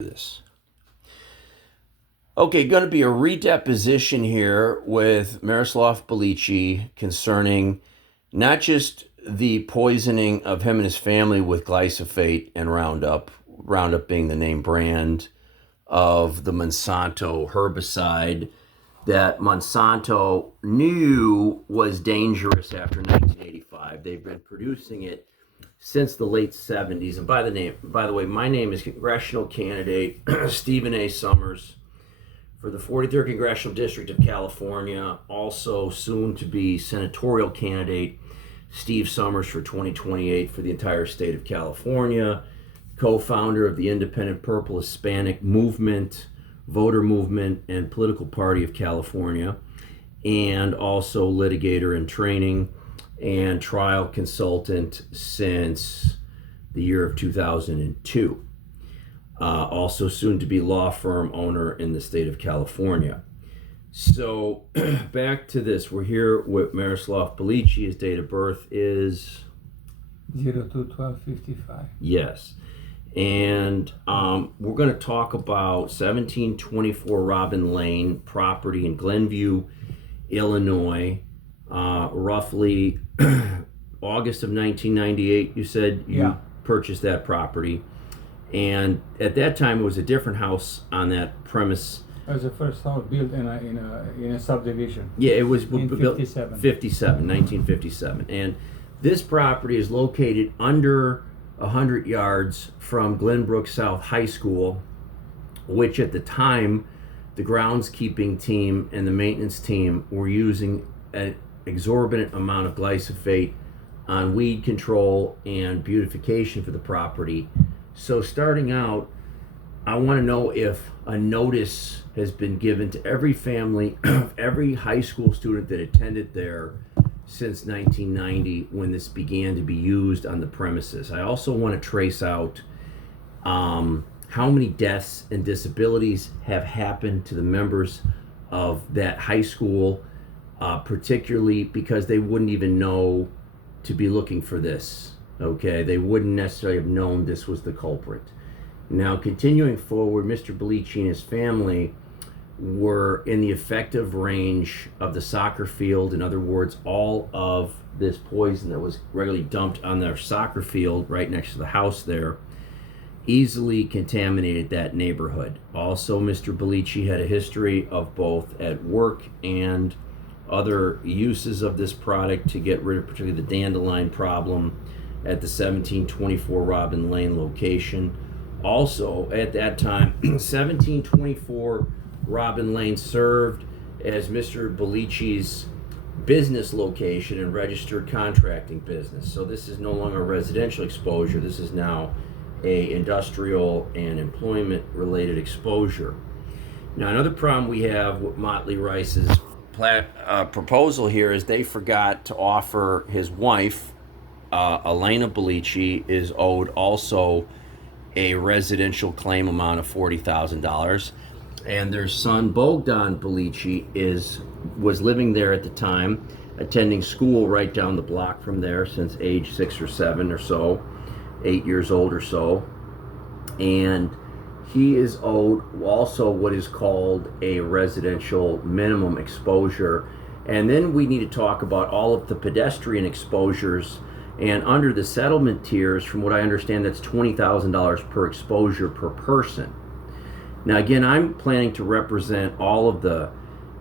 This. Okay, going to be a redeposition here with Miroslav Belici concerning not just the poisoning of him and his family with glyphosate and Roundup being the name brand of the Monsanto herbicide that Monsanto knew was dangerous after 1985. They've been producing it since the late 70s. And by the way, my name is congressional candidate Stephen A. Summers for the 43rd Congressional District of California, also soon to be senatorial candidate Steve Summers for 2028 for the entire state of California, co-founder of the Independent Purple Hispanic Movement, voter movement, and political party of California, and also litigator in training and trial consultant since the year of 2002. Also soon to be law firm owner in the state of California. So back to this. We're here with Miroslav Belici. His date of birth is 02/12/55. Yes. And we're going to talk about 1724 Robin Lane property in Glenview, Illinois, roughly August of 1998. You said you purchased that property. And at that time, it was a different house on that premise. It was the first house built in a subdivision. Yeah, it was in built 1957. And this property is located under 100 yards from Glenbrook South High School, which at the time, the groundskeeping team and the maintenance team were using an exorbitant amount of glyphosate on weed control and beautification for the property. So starting out, I want to know if a notice has been given to every family of every high school student that attended there since 1990 when this began to be used on the premises. I also want to trace out how many deaths and disabilities have happened to the members of that high school, particularly because they wouldn't even know to be looking for this. Okay, they wouldn't necessarily have known this was the culprit. Now, continuing forward, Mr. Belici and his family were in the effective range of the soccer field. In other words, all of this poison that was regularly dumped on their soccer field right next to the house there easily contaminated that neighborhood. Also, Mr. Belici had a history of both at work and other uses of this product to get rid of particularly the dandelion problem at the 1724 Robin Lane location. Also, at that time, 1724 Robin Lane served as Mr. Belici's business location and registered contracting business. So this is no longer a residential exposure. This is now a industrial and employment related exposure. Now, another problem we have with Motley Rice's proposal here is they forgot to offer his wife, Elena Belici, is owed also a residential claim amount of $40,000, and their son Bogdan Belici was living there at the time, attending school right down the block from there since age 6 or 7 or so, 8 years old or so, and he is owed also what is called a residential minimum exposure. And then we need to talk about all of the pedestrian exposures. And under the settlement tiers, from what I understand, that's $20,000 per exposure per person. Now, again, I'm planning to represent all of the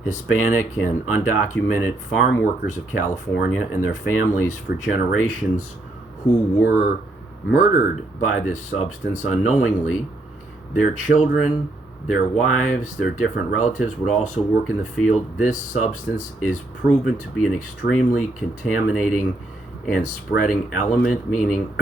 Hispanic and undocumented farm workers of California and their families for generations who were murdered by this substance unknowingly. Their children, their wives, their different relatives would also work in the field. This substance is proven to be an extremely contaminating and spreading element, meaning,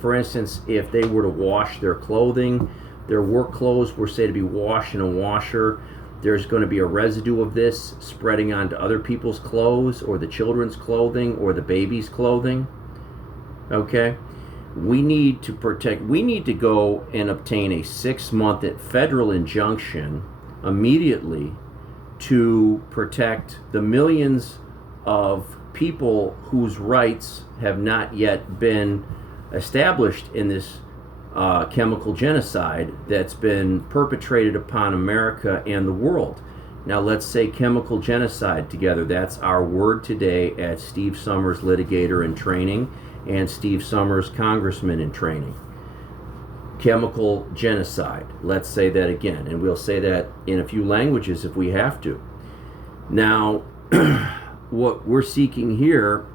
for instance, if they were to wash their clothing, their work clothes were said to be washed in a washer, there's going to be a residue of this spreading onto other people's clothes or the children's clothing or the baby's clothing. Okay? We need to go and obtain a 6-month federal injunction immediately to protect the millions of people whose rights have not yet been established in this chemical genocide that's been perpetrated upon America and the world. Now, let's say chemical genocide together. That's our word today at Steve Summers, litigator in training, and Steve Summers, congressman in training. Chemical genocide. Let's say that again, and we'll say that in a few languages if we have to. Now, what we're seeking here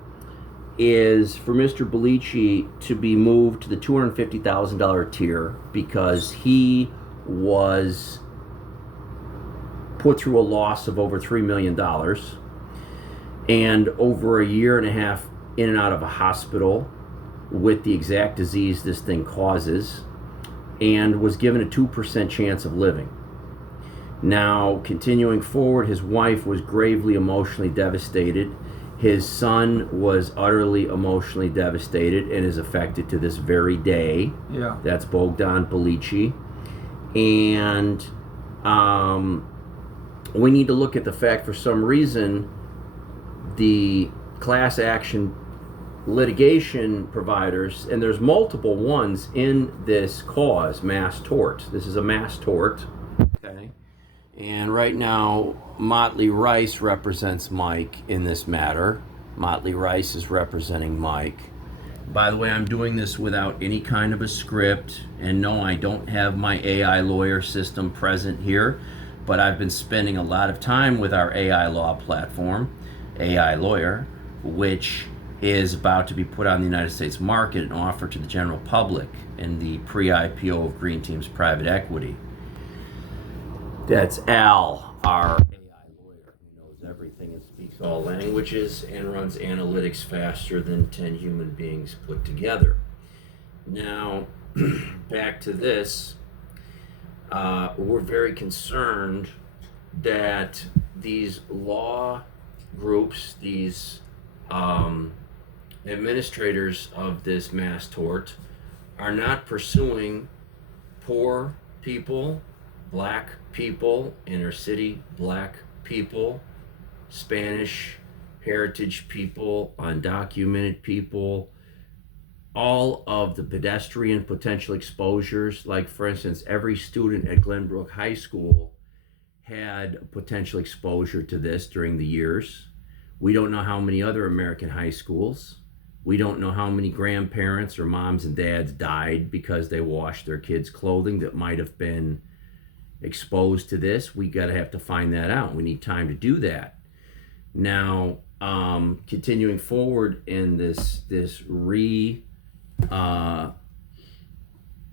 is for Mr. Belici to be moved to the $250,000 tier because he was put through a loss of over $3 million and over a year and a half in and out of a hospital with the exact disease this thing causes, and was given a 2% chance of living. Now, continuing forward, his wife was gravely emotionally devastated. His son was utterly emotionally devastated and is affected to this very day. Yeah. That's Bogdan Belici. And we need to look at the fact, for some reason, the class action litigation providers, and there's multiple ones in this cause, mass tort. This is a mass tort. Okay. And right now, Motley Rice represents Mike in this matter. Motley Rice is representing Mike. By the way, I'm doing this without any kind of a script. And no, I don't have my AI lawyer system present here. But I've been spending a lot of time with our AI law platform, AI Lawyer, which is about to be put on the United States market and offered to the general public in the pre-IPO of Green Team's private equity. That's Al, our AI lawyer, who knows everything and speaks all languages and runs analytics faster than 10 human beings put together. Now, back to this. We're very concerned that these law groups, these administrators of this mass tort, are not pursuing poor people, black people, inner city black people, Spanish heritage people, undocumented people, all of the pedestrian potential exposures. Like, for instance, every student at Glenbrook High School had potential exposure to this during the years. We don't know how many other American high schools. We don't know how many grandparents or moms and dads died because they washed their kids' clothing that might have been exposed to this. We have to find that out. We need time to do that. Now, continuing forward in this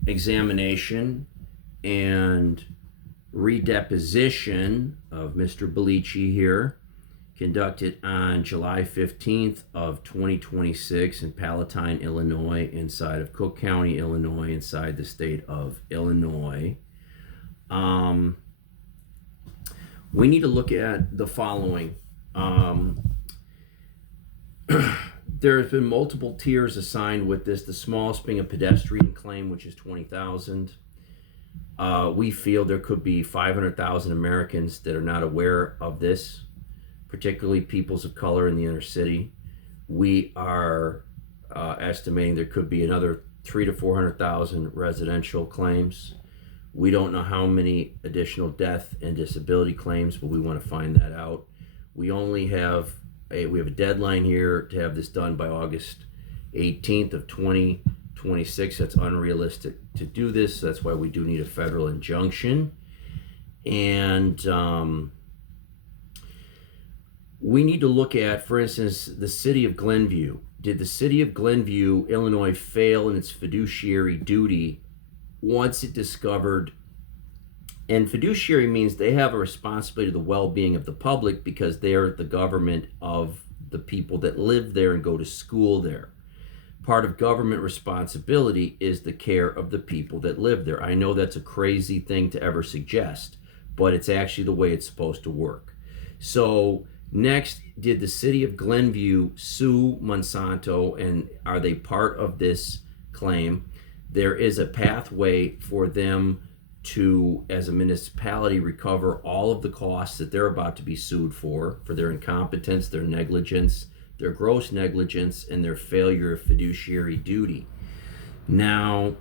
examination and redeposition of Mr. Belici here, conducted on July 15th of 2026 in Palatine, Illinois, inside of Cook County, Illinois, inside the state of Illinois. We need to look at the following. There's been multiple tiers assigned with this, the smallest being a pedestrian claim, which is $20,000. We feel there could be 500,000 Americans that are not aware of this, particularly peoples of color in the inner city. We are estimating there could be another 300,000 to 400,000 residential claims. We don't know how many additional death and disability claims, but we want to find that out. We have a deadline here to have this done by August 18th of 2026. That's unrealistic to do this. So that's why we do need a federal injunction. And we need to look at, for instance, the city of Glenview. Did the city of Glenview, Illinois, fail in its fiduciary duty once it discovered? And fiduciary means they have a responsibility to the well-being of the public because they're the government of the people that live there and go to school there. Part of government responsibility is the care of the people that live there. I know that's a crazy thing to ever suggest, but it's actually the way it's supposed to work. So next, did the city of Glenview sue Monsanto, and are they part of this claim? There is a pathway for them to, as a municipality, recover all of the costs that they're about to be sued for their incompetence, their negligence, their gross negligence, and their failure of fiduciary duty. Now,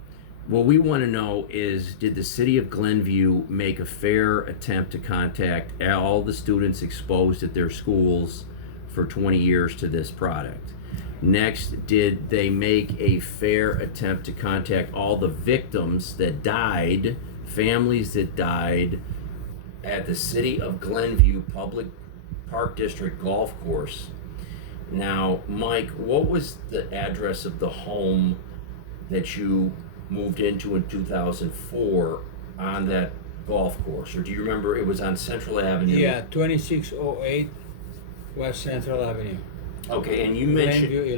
What we want to know is, did the city of Glenview make a fair attempt to contact all the students exposed at their schools for 20 years to this product? Next, did they make a fair attempt to contact all the victims that died, families that died at the city of Glenview Public Park District Golf Course? Now, Mike, what was the address of the home that you moved into in 2004 on that golf course? Or do you remember it was on Central Avenue? Yeah, 2608 West Central Avenue, Okay, and you Glenview,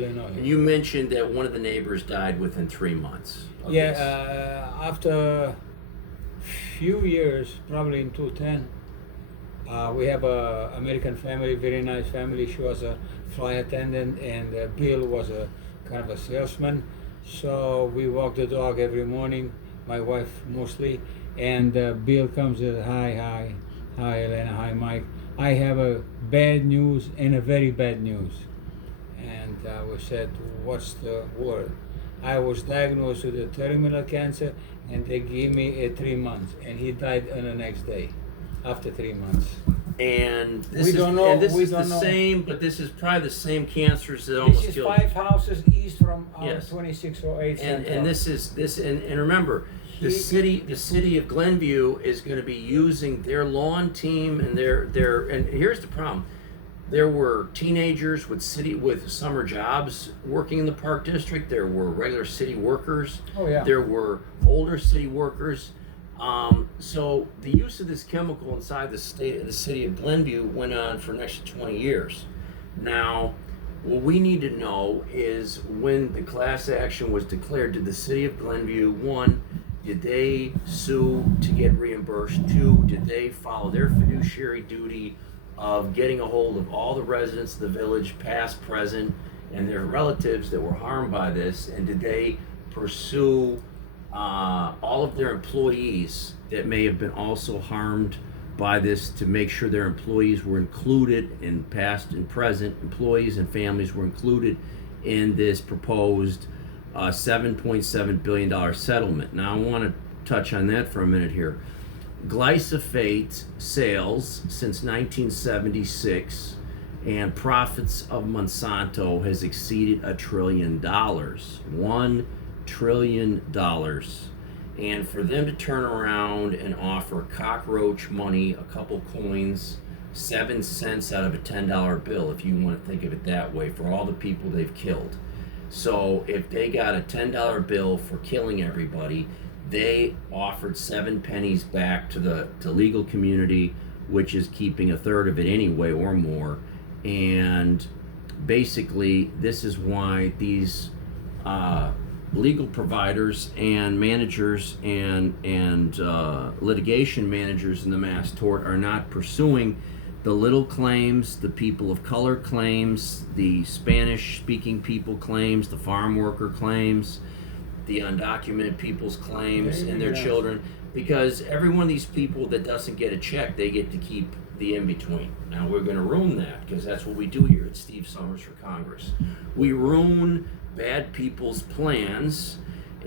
mentioned Illinois. that one of the neighbors died within 3 months. of Yeah, this. after few years, probably in 2010, we have a American family, very nice family. She was a flight attendant, and Bill was a kind of a salesman. So we walk the dog every morning, my wife mostly, and Bill comes and says, hi, Elena, hi, Mike. I have a bad news and a very bad news. And we said, what's the word? I was diagnosed with a terminal cancer, and they gave me 3 months, and he died on the next day, after 3 months. And this We is, don't know- and this we is the don't know. same, but this is probably the same cancers that almost This is killed. 5 houses east from our Yes. 2608 Central. And this is this and remember, the city of Glenview is going to be using their lawn team and their and here's the problem. There were teenagers with summer jobs working in the park district. There were regular city workers. Oh, yeah. There were older city workers. So the use of this chemical inside the city of Glenview went on for an extra 20 years. Now, what we need to know is, when the class action was declared, did the city of Glenview, one, did they sue to get reimbursed? Two, did they follow their fiduciary duty of getting a hold of all the residents of the village, past, present, and their relatives that were harmed by this? And did they pursue all of their employees that may have been also harmed by this, to make sure their employees were included, in past and present employees and families were included in this proposed $7.7 billion settlement? Now, I want to touch on that for a minute here. Glyphosate sales since 1976 and profits of Monsanto has exceeded $1 trillion. $1 trillion. And for them to turn around and offer cockroach money, a couple coins, 7 cents out of a $10 bill, if you want to think of it that way, for all the people they've killed. So if they got a $10 bill for killing everybody, they offered 7 pennies back to the legal community, which is keeping a third of it anyway or more. And basically, this is why these legal providers and managers and litigation managers in the mass tort are not pursuing the little claims, the people of color claims, the Spanish speaking people claims, the farm worker claims, the undocumented people's claims and their children, because every one of these people that doesn't get a check, they get to keep the in-between. Now, we're going to ruin that, because that's what we do here at Steve Summers for Congress. We ruin bad people's plans,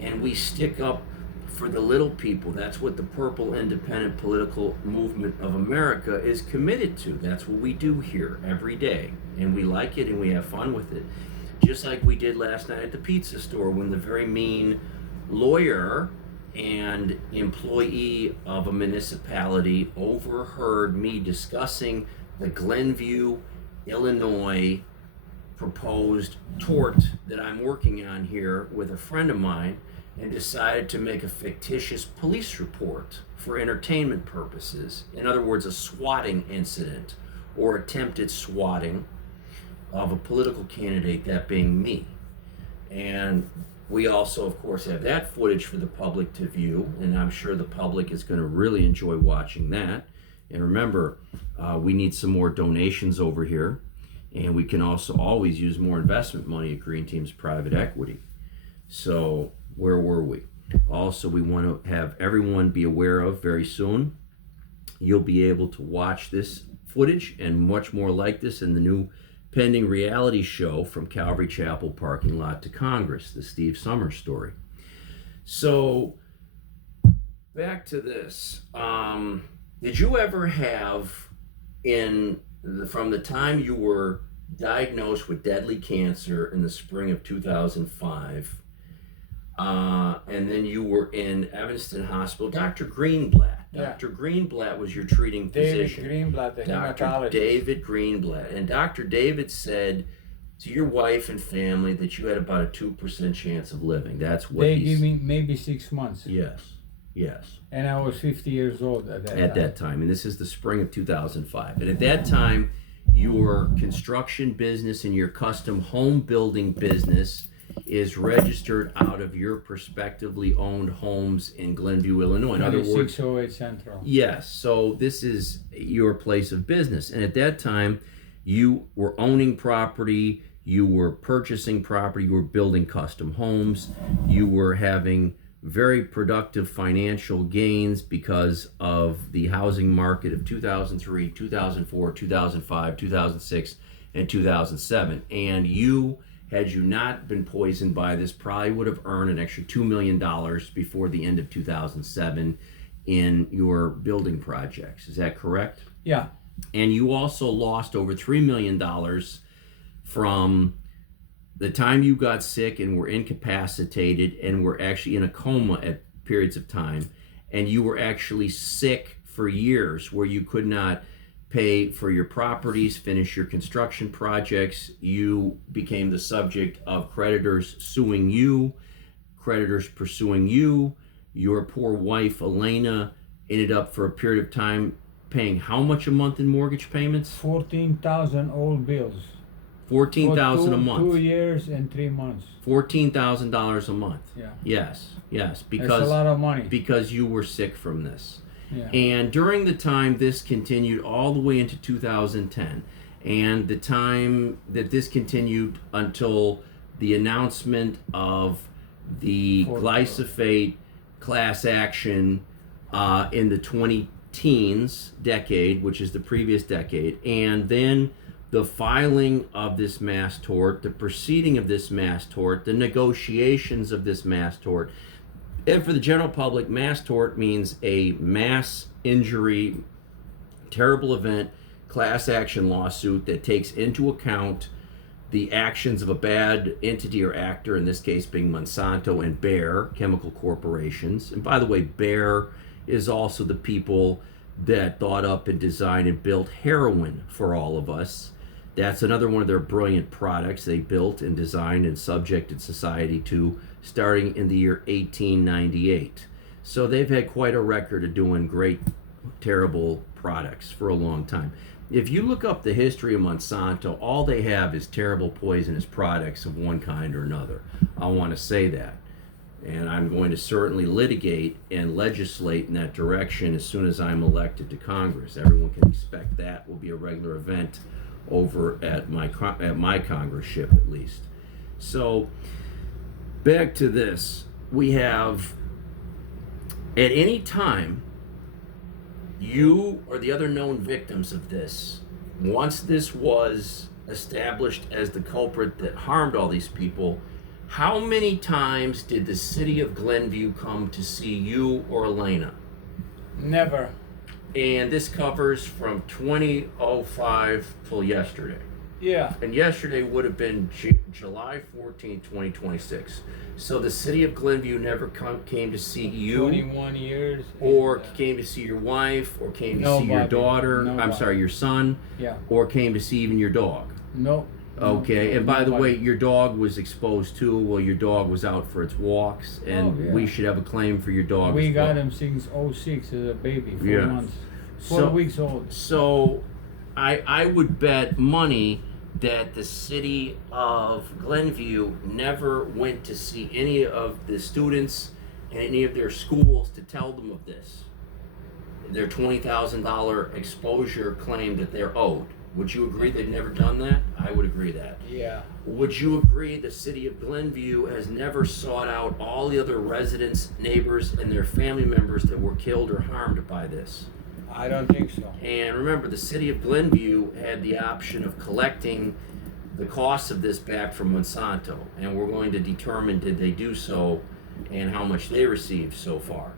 and we stick up for the little people. That's what the Purple Independent Political Movement of America is committed to. That's what we do here every day, and we like it and we have fun with it. Just like we did last night at the pizza store, when the very mean lawyer and employee of a municipality overheard me discussing the Glenview, Illinois proposed tort that I'm working on here with a friend of mine, and decided to make a fictitious police report for entertainment purposes. In other words, a swatting incident or attempted swatting of a political candidate, that being me. And we also, of course, have that footage for the public to view, and I'm sure the public is going to really enjoy watching that. And remember, we need some more donations over here, and we can also always use more investment money at Green Team's private equity. So where were we? Also, we want to have everyone be aware of, very soon, you'll be able to watch this footage and much more like this in the new pending reality show From Calvary Chapel Parking Lot to Congress, the Steve Summers story. So back to this. Did you ever have, from the time you were diagnosed with deadly cancer in the spring of 2005, and then you were in Evanston Hospital, Dr. Greenblatt. Yeah. Dr. Greenblatt was your treating physician. David Greenblatt, the Dr. hematologist. David Greenblatt. And Dr. David said to your wife and family that you had about a 2% chance of living. That's what They give me maybe 6 months. Yes. And I was 50 years old at that time. And this is the spring of 2005. And at that time, your construction business and your custom home building business is registered out of your prospectively owned homes in Glenview, Illinois. In other words, 608 Central. yes. So this is your place of business. And at that time, you were owning property, you were purchasing property, you were building custom homes, you were having very productive financial gains because of the housing market of 2003, 2004, 2005, 2006, and 2007. And you, had you not been poisoned by this, probably would have earned an extra $2 million before the end of 2007 in your building projects. Is that correct? Yeah. And you also lost over $3 million from the time you got sick and were incapacitated and were actually in a coma at periods of time, and you were actually sick for years where you could not pay for your properties, finish your construction projects. You became the subject of creditors suing you, creditors pursuing you. Your poor wife, Elena, ended up for a period of time paying how much a month in mortgage payments? 14,000 old bills. $14,000 a month. 2 years and 3 months. $14,000 a month. Yeah. Yes, because that's a lot of money. Because you were sick from this. Yeah. And during the time this continued all the way into 2010, and the time that this continued until the announcement of the glyphosate class action in the 20-teens decade, which is the previous decade, and then the filing of this mass tort, the proceeding of this mass tort, the negotiations of this mass tort. And for the general public, mass tort means a mass injury, terrible event, class action lawsuit that takes into account the actions of a bad entity or actor, in this case being Monsanto and Bayer chemical corporations. And by the way, Bayer is also the people that thought up and designed and built heroin for all of us. That's another one of their brilliant products they built and designed and subjected society to starting in the year 1898. So they've had quite a record of doing great, terrible products for a long time. If you look up the history of Monsanto, all they have is terrible poisonous products of one kind or another. I want to say that. And I'm going to certainly litigate and legislate in that direction as soon as I'm elected to Congress. Everyone can expect that will be a regular event over at my congressship, at least. So back to this. We have, at any time, you or the other known victims of this, once this was established as the culprit that harmed all these people, how many times did the city of Glenview come to see you or Elena? Never. And this covers from 2005 till yesterday. Yeah. And yesterday would have been July 14, 2026. So the city of Glenview never came to see you. 21 years. Or came to see your wife, or came to see your daughter. I'm sorry, your son. Yeah. Or came to see even your dog. No. Okay, and by the way, your dog was exposed too. Well, your dog was out for its walks, and we should have a claim for your dog. We got him since 06 as a baby, 4 months, 4 weeks old. So, I would bet money that the city of Glenview never went to see any of the students in any of their schools to tell them of this. Their $20,000 exposure claim that they're owed. Would you agree they've never done that? I would agree that. Yeah. Would you agree the city of Glenview has never sought out all the other residents, neighbors, and their family members that were killed or harmed by this? I don't think so. And remember, the city of Glenview had the option of collecting the costs of this back from Monsanto, and we're going to determine did they do so and how much they received so far.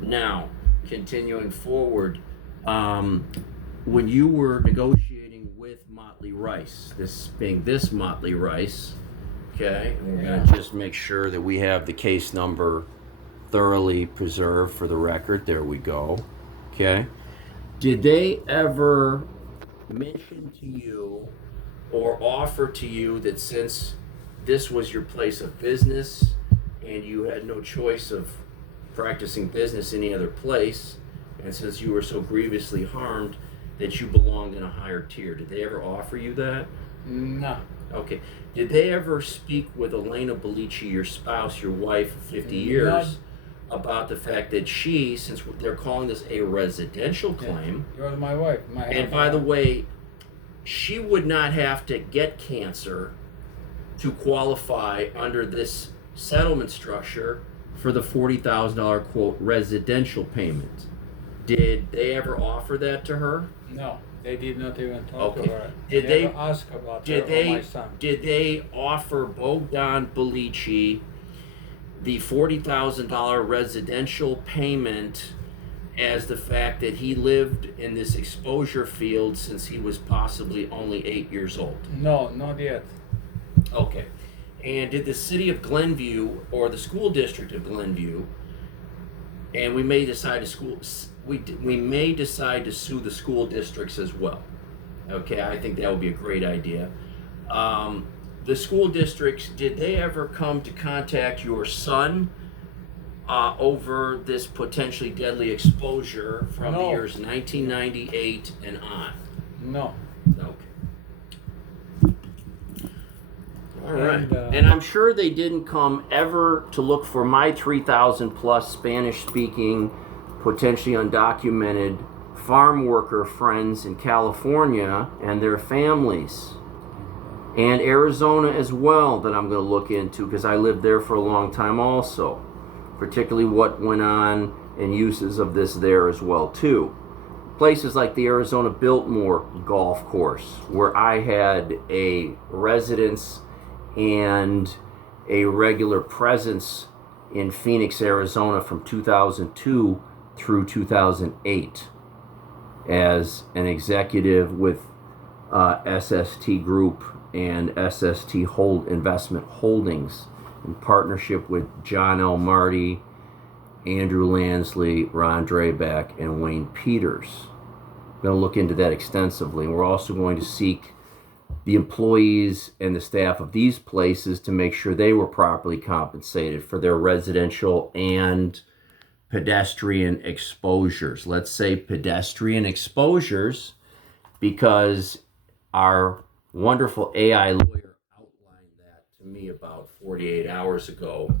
Now, continuing forward, when you were negotiating with Motley Rice, this being this Motley Rice, okay, and we're going to just make sure that we have the case number thoroughly preserved for the record. There we go. Okay. Did they ever mention to you or offer to you that since this was your place of business and you had no choice of practicing business any other place, and since you were so grievously harmed, that you belonged in a higher tier? Did they ever offer you that? No. Okay. Did they ever speak with Elena Belici, your spouse, your wife of 50 years, Not, about the fact that she, since they're calling this a residential claim, She was my wife. and by the way, she would not have to get cancer to qualify under this settlement structure for the $40,000 quote residential payment. Did they ever offer that to her? No, they did not even talk Okay. about it. Did They they- never ask about Did her or my son. they offer Bogdan Belici the $40,000 residential payment as the fact that he lived in this exposure field since he was possibly only 8 years old? No, not yet. Okay. And did the city of Glenview or the school district of Glenview, and we may decide to we may decide to sue the school districts as well. Okay, I think that would be a great idea. The school districts, did they ever come to contact your son over this potentially deadly exposure from the No. years 1998 and on? No. Okay. All right. And, And I'm sure they didn't come ever to look for my 3,000 plus Spanish speaking, potentially undocumented farm worker friends in California and their families. And Arizona as well, that I'm going to look into because I lived there for a long time also. Particularly what went on and uses of this there as well too. Places like the Arizona Biltmore Golf Course, where I had a residence and a regular presence in Phoenix, Arizona from 2002 through 2008 as an executive with SST Group and SST Investment Holdings in partnership with John L. Marty, Andrew Lansley, Ron Drayback, and Wayne Peters. We're going to look into that extensively. We're also going to seek the employees and the staff of these places to make sure they were properly compensated for their residential and pedestrian exposures. Let's say pedestrian exposures because our wonderful AI lawyer outlined that to me about 48 hours ago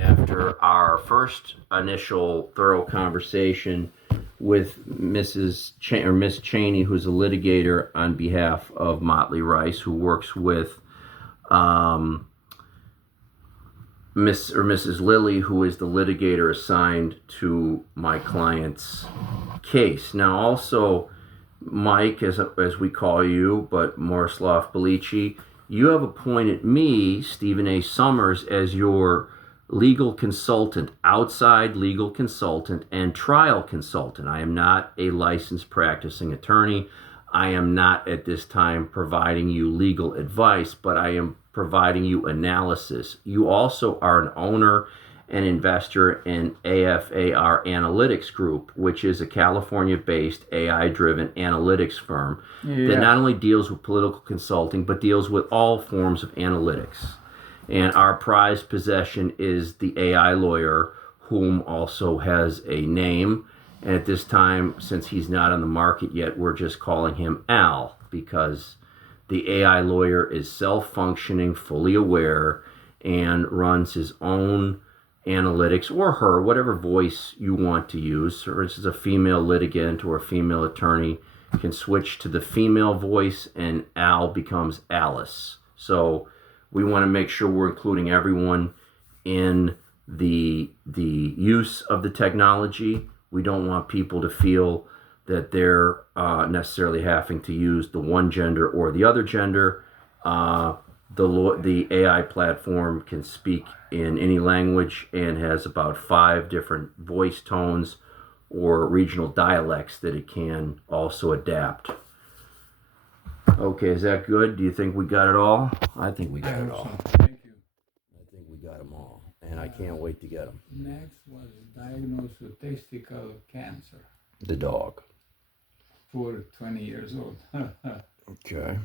after our first initial thorough conversation with Miss Cheney, who's a litigator on behalf of Motley Rice, who works with Mrs. Lilly, who is the litigator assigned to my client's case. Now, also, Mike, as we call you, but Morislav Belici, you have appointed me, Stephen A. Summers, as your legal consultant, outside legal consultant, and trial consultant. I am not a licensed practicing attorney. I am not at this time providing you legal advice, but I am providing you analysis. You also are an owner and investor in AFAR Analytics Group, which is a California-based AI-driven analytics firm that not only deals with political consulting, but deals with all forms of analytics. And our prized possession is the AI lawyer, whom also has a name. And at this time, since he's not on the market yet, we're just calling him Al, because the AI lawyer is self-functioning, fully aware, and runs his own analytics, or her, whatever voice you want to use. For instance, a female litigant or a female attorney can switch to the female voice, and Al becomes Alice. So we want to make sure we're including everyone in the use of the technology. We don't want people to feel that they're necessarily having to use the one gender or the other gender. the AI platform can speak in any language and has about 5 different voice tones or regional dialects that it can also adapt. Okay, is that good? Do you think we got it all? I think we got it all. Thank you. I think we got them all, and I can't wait to get them. Next was diagnosed with testicle cancer The dog. for 20 years old. Okay.